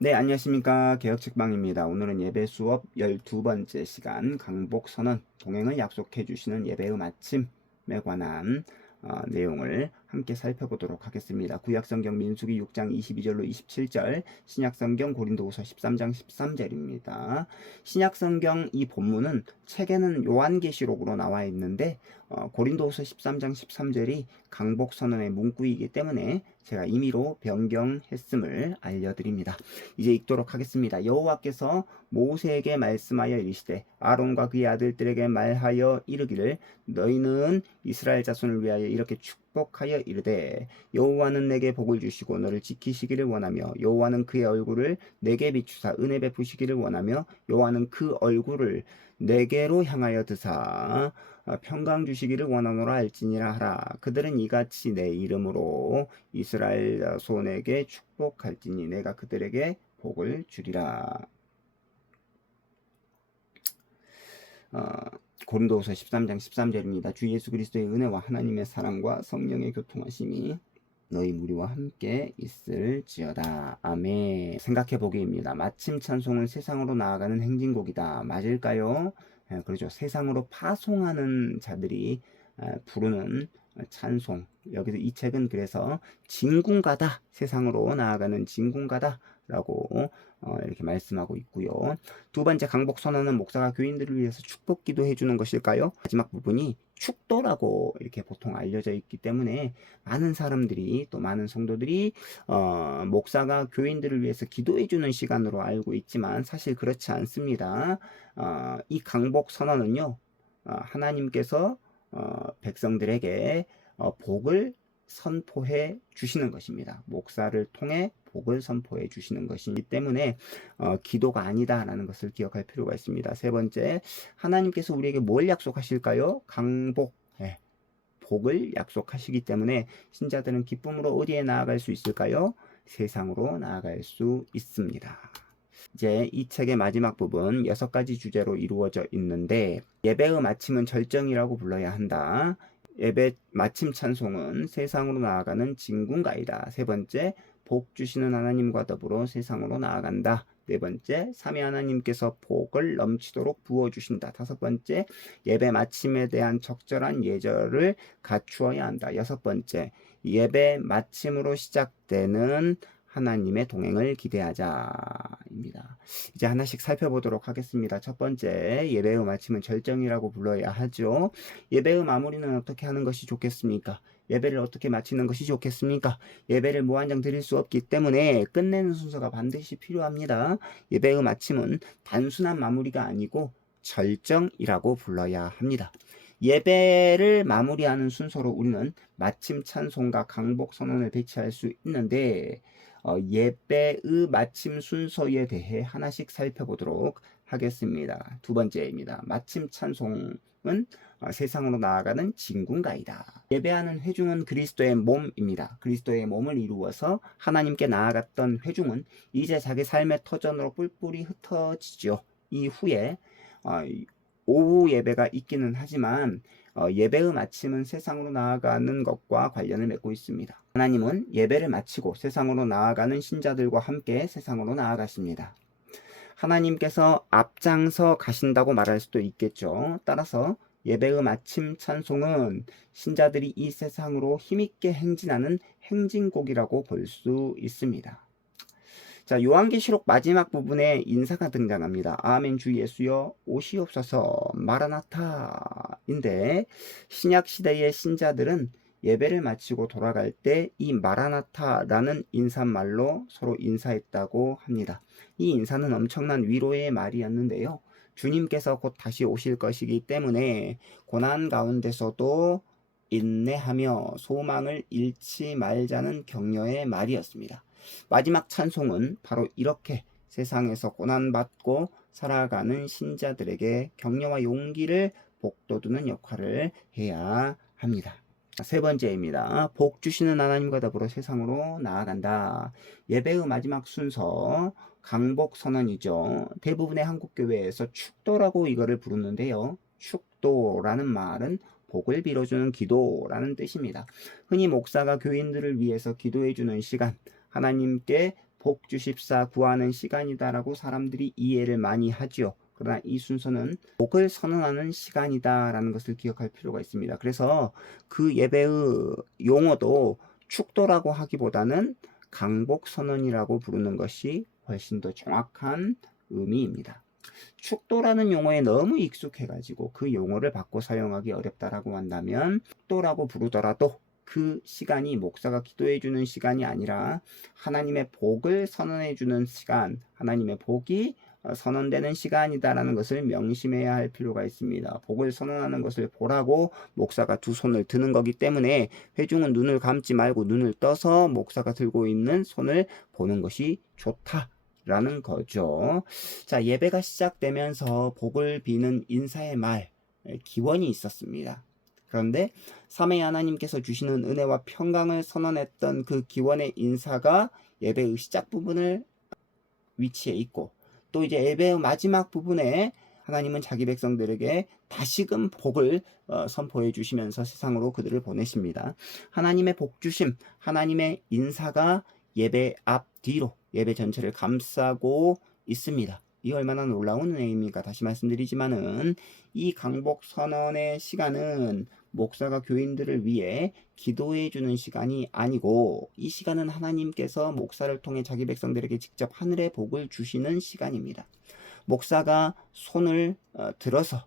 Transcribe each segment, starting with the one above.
네, 안녕하십니까. 개혁책방입니다. 오늘은 예배 수업 12번째 시간 강복 선언, 동행을 약속해 주시는 예배의 마침에 관한 내용을 함께 살펴보도록 하겠습니다. 구약성경 민수기 6장 22절로 27절, 신약성경 고린도후서 13장 13절입니다. 신약성경 이 본문은 책에는 요한계시록으로 나와 있는데 고린도후서 13장 13절이 강복 선언의 문구이기 때문에 제가 임의로 변경했음을 알려드립니다. 이제 읽도록 하겠습니다. 여호와께서 모세에게 말씀하여 이르시되 아론과 그의 아들들에게 말하여 이르기를 너희는 이스라엘 자손을 위하여 이렇게 축복하여 이르되 여호와는 내게 복을 주시고 너를 지키시기를 원하며 여호와는 그의 얼굴을 내게 비추사 은혜 베푸시기를 원하며 여호와는 그 얼굴을 내게로 향하여 드사 평강 주시기를 원하노라 할지니라 하라. 그들은 이같이 내 이름으로 이스라엘 자손에게 축복할지니 내가 그들에게 복을 주리라. 고린도후서 13장 13절입니다. 주 예수 그리스도의 은혜와 하나님의 사랑과 성령의 교통하심이 너희 무리와 함께 있을지어다. 아멘. 생각해 보기입니다. 마침 찬송은 세상으로 나아가는 행진곡이다. 맞을까요? 그렇죠. 세상으로 파송하는 자들이 부르는 찬송. 여기서 이 책은 그래서 진군가다. 세상으로 나아가는 진군가다. 라고 이렇게 말씀하고 있고요. 두 번째 강복 선언은 목사가 교인들을 위해서 축복 기도해 주는 것일까요? 마지막 부분이 축도라고 이렇게 보통 알려져 있기 때문에 많은 사람들이 또 많은 성도들이 목사가 교인들을 위해서 기도해 주는 시간으로 알고 있지만 사실 그렇지 않습니다. 이 강복 선언은요, 하나님께서 백성들에게 복을 선포해 주시는 것입니다. 목사를 통해 복을 선포해 주시는 것이기 때문에 기도가 아니다라는 것을 기억할 필요가 있습니다. 세 번째, 하나님께서 우리에게 뭘 약속하실까요? 강복, 복을 약속하시기 때문에 신자들은 기쁨으로 어디에 나아갈 수 있을까요? 세상으로 나아갈 수 있습니다. 이제 이 책의 마지막 부분 6가지 주제로 이루어져 있는데 예배의 마침은 절정이라고 불러야 한다. 예배 마침 찬송은 세상으로 나아가는 진군가이다. 세 번째, 복 주시는 하나님과 더불어 세상으로 나아간다. 네 번째, 삼위 하나님께서 복을 넘치도록 부어주신다. 다섯 번째, 예배 마침에 대한 적절한 예절을 갖추어야 한다. 여섯 번째, 예배 마침으로 시작되는 하나님의 동행을 기대하자입니다. 이제 하나씩 살펴보도록 하겠습니다. 첫 번째, 예배의 마침은 절정이라고 불러야 하죠. 예배의 마무리는 어떻게 하는 것이 좋겠습니까? 예배를 어떻게 마치는 것이 좋겠습니까? 예배를 무한정 드릴 수 없기 때문에 끝내는 순서가 반드시 필요합니다. 예배의 마침은 단순한 마무리가 아니고 절정이라고 불러야 합니다. 예배를 마무리하는 순서로 우리는 마침 찬송과 강복 선언을 배치할 수 있는데 예배의 마침 순서에 대해 하나씩 살펴보도록 하겠습니다. 두 번째입니다. 마침 찬송은 세상으로 나아가는 진군가이다. 예배하는 회중은 그리스도의 몸입니다. 그리스도의 몸을 이루어서 하나님께 나아갔던 회중은 이제 자기 삶의 터전으로 뿔뿔이 흩어지죠. 이후에 오후 예배가 있기는 하지만 예배의 마침은 세상으로 나아가는 것과 관련을 맺고 있습니다. 하나님은 예배를 마치고 세상으로 나아가는 신자들과 함께 세상으로 나아가십니다. 하나님께서 앞장서 가신다고 말할 수도 있겠죠. 따라서 예배의 마침 찬송은 신자들이 이 세상으로 힘있게 행진하는 행진곡이라고 볼 수 있습니다. 자, 요한계시록 마지막 부분에 인사가 등장합니다. 아멘 주 예수여 오시옵소서 마라나타인데 신약 시대의 신자들은 예배를 마치고 돌아갈 때 이 마라나타라는 인사말로 서로 인사했다고 합니다. 이 인사는 엄청난 위로의 말이었는데요. 주님께서 곧 다시 오실 것이기 때문에 고난 가운데서도 인내하며 소망을 잃지 말자는 격려의 말이었습니다. 마지막 찬송은 바로 이렇게 세상에서 고난받고 살아가는 신자들에게 격려와 용기를 북돋우는 역할을 해야 합니다. 세 번째입니다. 복 주시는 하나님과 더불어 세상으로 나아간다. 예배의 마지막 순서 강복 선언이죠. 대부분의 한국 교회에서 축도라고 이거를 부르는데요. 축도라는 말은 복을 빌어주는 기도라는 뜻입니다. 흔히 목사가 교인들을 위해서 기도해주는 시간, 하나님께 복 주십사 구하는 시간이다라고 사람들이 이해를 많이 하지요. 그러나 이 순서는 복을 선언하는 시간이다라는 것을 기억할 필요가 있습니다. 그래서 그 예배의 용어도 축도라고 하기보다는 강복선언이라고 부르는 것이 훨씬 더 정확한 의미입니다. 축도라는 용어에 너무 익숙해가지고 그 용어를 바꿔 사용하기 어렵다라고 한다면 축도라고 부르더라도 그 시간이 목사가 기도해주는 시간이 아니라 하나님의 복을 선언해주는 시간, 하나님의 복이 선언되는 시간이다라는 것을 명심해야 할 필요가 있습니다. 복을 선언하는 것을 보라고 목사가 두 손을 드는 거기 때문에 회중은 눈을 감지 말고 눈을 떠서 목사가 들고 있는 손을 보는 것이 좋다. 라는 거죠. 자, 예배가 시작되면서 복을 비는 인사의 말, 기원이 있었습니다. 그런데 삼위 하나님께서 주시는 은혜와 평강을 선언했던 그 기원의 인사가 예배의 시작 부분을 위치해 있고, 또 이제 예배의 마지막 부분에 하나님은 자기 백성들에게 다시금 복을 선포해 주시면서 세상으로 그들을 보내십니다. 하나님의 복 주심, 하나님의 인사가 예배 앞뒤로 예배 전체를 감싸고 있습니다. 이 얼마나 놀라운 은혜입니까? 다시 말씀드리지만은 이 강복 선언의 시간은 목사가 교인들을 위해 기도해 주는 시간이 아니고, 이 시간은 하나님께서 목사를 통해 자기 백성들에게 직접 하늘의 복을 주시는 시간입니다. 목사가 손을 들어서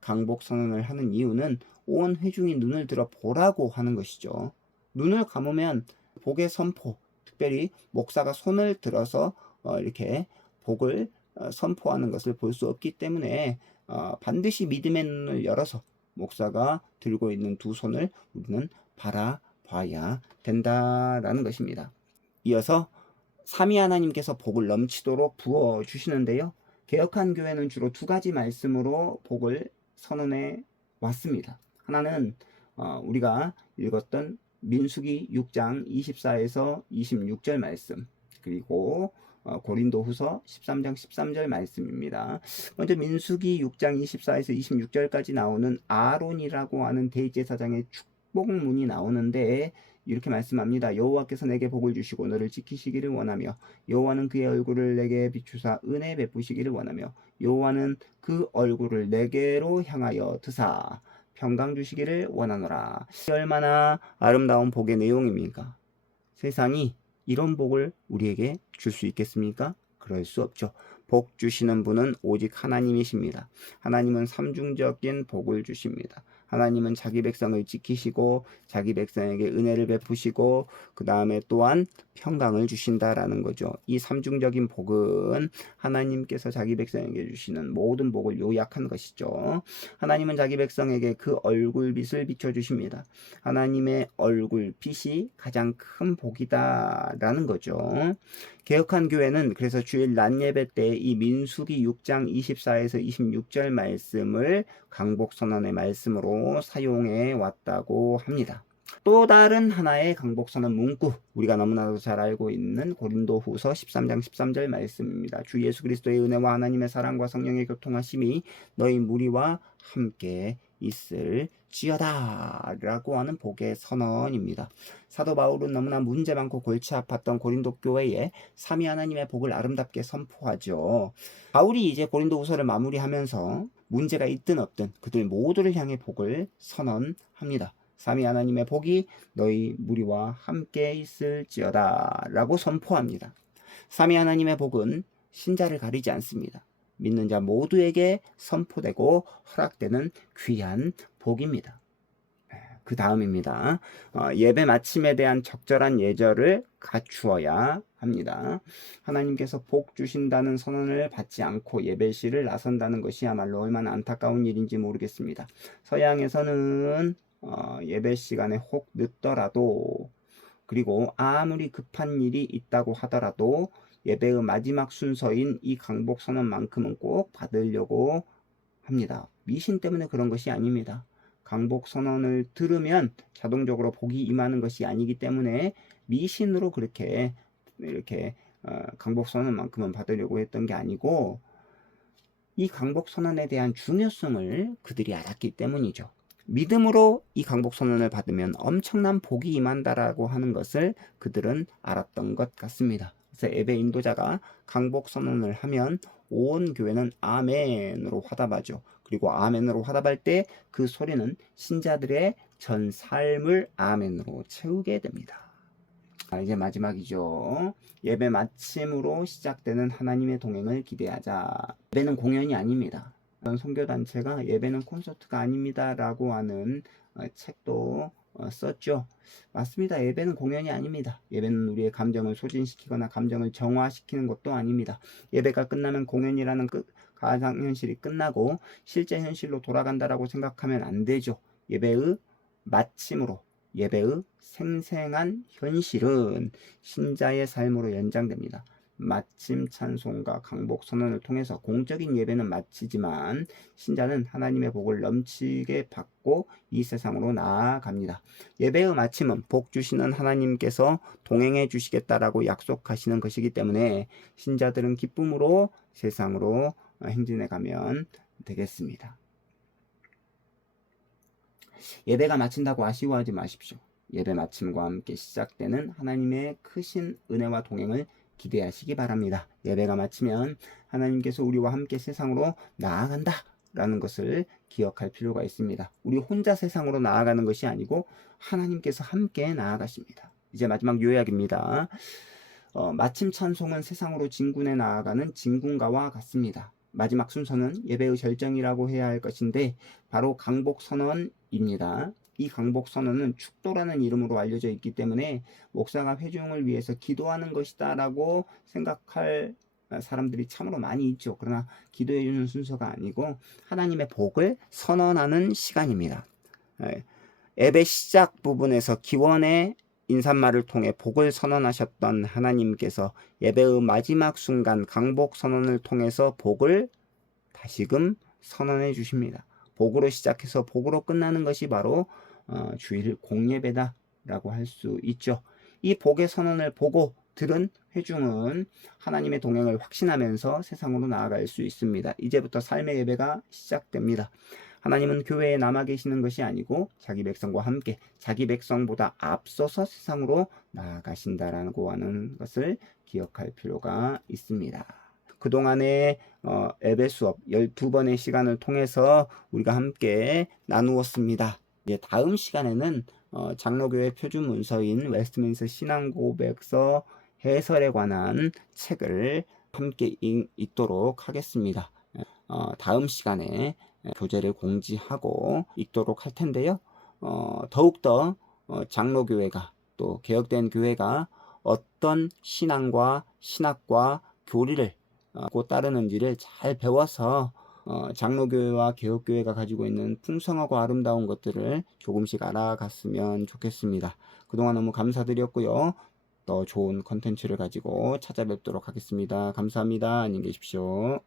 강복 선언을 하는 이유는 온 회중이 눈을 들어 보라고 하는 것이죠. 눈을 감으면 복의 선포, 특별히 목사가 손을 들어서 이렇게 복을 선포하는 것을 볼 수 없기 때문에 반드시 믿음의 눈을 열어서 목사가 들고 있는 두 손을 우리는 바라봐야 된다라는 것입니다. 이어서 삼위 하나님께서 복을 넘치도록 부어 주시는데요. 개혁한 교회는 주로 두 가지 말씀으로 복을 선언해 왔습니다. 하나는 우리가 읽었던 민수기 6장 24에서 26절 말씀, 그리고 고린도후서 13장 13절 말씀입니다. 먼저 민수기 6장 24에서 26절까지 나오는 아론이라고 하는 대제사장의 축복문이 나오는데 이렇게 말씀합니다. 여호와께서 내게 복을 주시고 너를 지키시기를 원하며, 여호와는 그의 얼굴을 내게 비추사 은혜 베푸시기를 원하며, 여호와는 그 얼굴을 내게로 향하여 드사 평강 주시기를 원하노라. 얼마나 아름다운 복의 내용입니까? 세상이 이런 복을 우리에게 줄 수 있겠습니까? 그럴 수 없죠. 복 주시는 분은 오직 하나님이십니다. 하나님은 삼중적인 복을 주십니다. 하나님은 자기 백성을 지키시고 자기 백성에게 은혜를 베푸시고 그 다음에 또한 평강을 주신다라는 거죠. 이 삼중적인 복은 하나님께서 자기 백성에게 주시는 모든 복을 요약한 것이죠. 하나님은 자기 백성에게 그 얼굴빛을 비춰주십니다. 하나님의 얼굴빛이 가장 큰 복이다라는 거죠. 개혁한 교회는 그래서 주일 낮 예배 때 이 민수기 6장 24에서 26절 말씀을 강복 선언의 말씀으로 사용해 왔다고 합니다. 또 다른 하나의 강복 선언 문구, 우리가 너무나도 잘 알고 있는 고린도후서 13장 13절 말씀입니다. 주 예수 그리스도의 은혜와 하나님의 사랑과 성령의 교통하심이 너희 무리와 함께 있을 지어다 라고 하는 복의 선언입니다. 사도 바울은 너무나 문제 많고 골치 아팠던 고린도 교회에 삼위 하나님의 복을 아름답게 선포하죠. 바울이 이제 고린도후서를 마무리하면서 문제가 있든 없든 그들 모두를 향해 복을 선언합니다. 삼위 하나님의 복이 너희 무리와 함께 있을지어다 라고 선포합니다. 삼위 하나님의 복은 신자를 가리지 않습니다. 믿는 자 모두에게 선포되고 허락되는 귀한 복입니다. 그 다음입니다. 예배 마침에 대한 적절한 예절을 갖추어야 합니다. 하나님께서 복 주신다는 선언을 받지 않고 예배실을 나선다는 것이야말로 얼마나 안타까운 일인지 모르겠습니다. 서양에서는 예배 시간에 혹 늦더라도, 그리고 아무리 급한 일이 있다고 하더라도 예배의 마지막 순서인 이 강복 선언만큼은 꼭 받으려고 합니다. 미신 때문에 그런 것이 아닙니다. 강복 선언을 들으면 자동적으로 복이 임하는 것이 아니기 때문에 미신으로 그렇게 이렇게 강복 선언만큼은 받으려고 했던 게 아니고, 이 강복 선언에 대한 중요성을 그들이 알았기 때문이죠. 믿음으로 이 강복 선언을 받으면 엄청난 복이 임한다라고 하는 것을 그들은 알았던 것 같습니다. 그래서 예배 인도자가 강복 선언을 하면 온 교회는 아멘으로 화답하죠. 그리고 아멘으로 화답할 때 그 소리는 신자들의 전 삶을 아멘으로 채우게 됩니다. 이제 마지막이죠. 예배 마침으로 시작되는 하나님의 동행을 기대하자. 예배는 공연이 아닙니다. 어떤 선교단체가 예배는 콘서트가 아닙니다 라고 하는 책도 썼죠. 맞습니다. 예배는 공연이 아닙니다. 예배는 우리의 감정을 소진시키거나 감정을 정화시키는 것도 아닙니다. 예배가 끝나면 공연이라는 가상현실이 끝나고 실제 현실로 돌아간다라고 생각하면 안 되죠. 예배의 마침으로, 예배의 생생한 현실은 신자의 삶으로 연장됩니다. 마침 찬송과 강복 선언을 통해서 공적인 예배는 마치지만 신자는 하나님의 복을 넘치게 받고 이 세상으로 나아갑니다. 예배의 마침은 복 주시는 하나님께서 동행해 주시겠다라고 약속하시는 것이기 때문에 신자들은 기쁨으로 세상으로 행진해 가면 되겠습니다. 예배가 마친다고 아쉬워하지 마십시오. 예배 마침과 함께 시작되는 하나님의 크신 은혜와 동행을 기대하시기 바랍니다. 예배가 마치면 하나님께서 우리와 함께 세상으로 나아간다 라는 것을 기억할 필요가 있습니다. 우리 혼자 세상으로 나아가는 것이 아니고 하나님께서 함께 나아가십니다. 이제 마지막 요약입니다. 마침 찬송은 세상으로 진군해 나아가는 진군가와 같습니다. 마지막 순서는 예배의 절정이라고 해야 할 것인데 바로 강복 선언입니다. 이 강복 선언은 축도라는 이름으로 알려져 있기 때문에 목사가 회중을 위해서 기도하는 것이다 라고 생각할 사람들이 참으로 많이 있죠. 그러나 기도해 주는 순서가 아니고 하나님의 복을 선언하는 시간입니다. 예배 시작 부분에서 기원의 인사말을 통해 복을 선언하셨던 하나님께서 예배의 마지막 순간 강복 선언을 통해서 복을 다시금 선언해 주십니다. 복으로 시작해서 복으로 끝나는 것이 바로 주일 공예배다 라고 할 수 있죠. 이 복의 선언을 보고 들은 회중은 하나님의 동행을 확신하면서 세상으로 나아갈 수 있습니다. 이제부터 삶의 예배가 시작됩니다. 하나님은 교회에 남아 계시는 것이 아니고 자기 백성과 함께 자기 백성보다 앞서서 세상으로 나아가신다라고 하는 것을 기억할 필요가 있습니다. 그동안의 예배 수업 12번의 시간을 통해서 우리가 함께 나누었습니다. 이제 다음 시간에는 장로교회 표준 문서인 웨스트민스터 신앙고백서 해설에 관한 책을 함께 읽도록 하겠습니다. 다음 시간에 교재를 공지하고 읽도록 할 텐데요. 더욱더 장로교회가 또 개혁된 교회가 어떤 신앙과 신학과 교리를 따르는지를 잘 배워서 장로교회와 개혁교회가 가지고 있는 풍성하고 아름다운 것들을 조금씩 알아갔으면 좋겠습니다. 그동안 너무 감사드렸고요. 더 좋은 컨텐츠를 가지고 찾아뵙도록 하겠습니다. 감사합니다. 안녕히 계십시오.